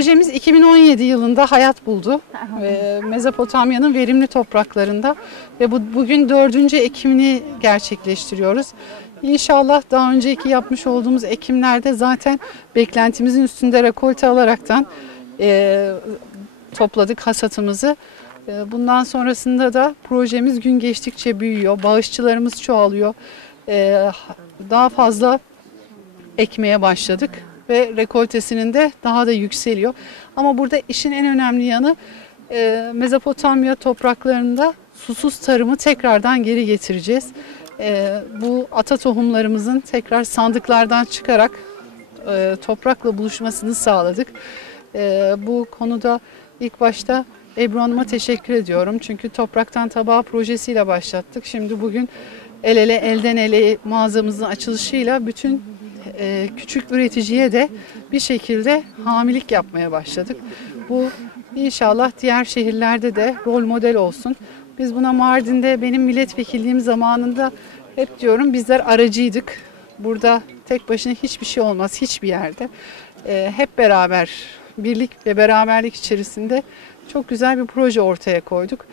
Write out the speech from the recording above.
Projemiz 2017 yılında hayat buldu. Mezopotamya'nın verimli topraklarında ve bugün 4. ekimini gerçekleştiriyoruz. İnşallah daha önceki yapmış olduğumuz ekimlerde zaten beklentimizin üstünde rekolte alaraktan topladık hasatımızı. Bundan sonrasında da projemiz gün geçtikçe büyüyor, bağışçılarımız çoğalıyor. Daha fazla ekmeye başladık ve rekoltesinin de daha da yükseliyor. Ama burada işin en önemli yanı Mezopotamya topraklarında susuz tarımı tekrardan geri getireceğiz. Bu ata tohumlarımızın tekrar sandıklardan çıkarak toprakla buluşmasını sağladık. Bu konuda ilk başta Ebru Hanım'a teşekkür ediyorum. Çünkü Topraktan Tabağa projesiyle başlattık. Şimdi bugün el ele elden ele mağazamızın açılışıyla bütün küçük üreticiye de bir şekilde hamilik yapmaya başladık. Bu inşallah diğer şehirlerde de rol model olsun. Biz buna Mardin'de benim milletvekilliğim zamanında hep diyorum bizler aracıydık. Burada tek başına hiçbir şey olmaz hiçbir yerde. Hep beraber birlik ve beraberlik içerisinde çok güzel bir proje ortaya koyduk.